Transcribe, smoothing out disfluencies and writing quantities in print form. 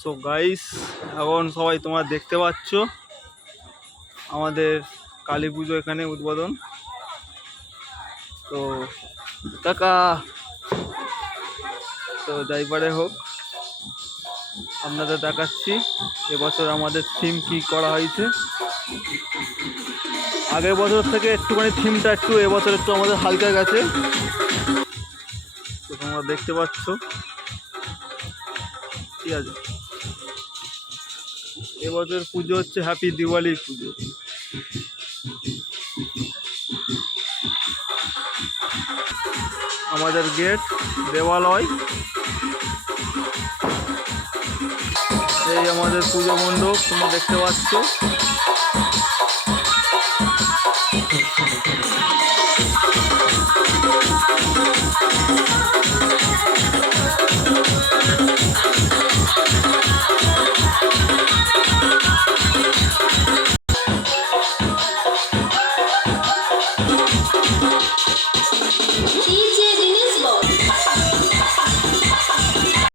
So guys, এখন সবাই তোমরা দেখতে পাচ্ছ আমাদের কালী পুজো এখানে উদ্বোধন। তো কাকা, তো যাই পারে হোক, আপনাদের দেখাচ্ছি এবছর আমাদের থিম কি করা হয়েছে। আগের বছর থেকে একটুখানি থিমটা এবছর একটু আমাদের হালকা গেছে। তো তোমরা দেখতে পাচ্ছ, ঠিক আছে। এবছর পুজো হচ্ছে হ্যাপি দিওয়ালি পুজো। আমাদের গেট, দেবালয়, এই আমাদের পুজো মণ্ডপ তোমরা দেখতে পাচ্ছ।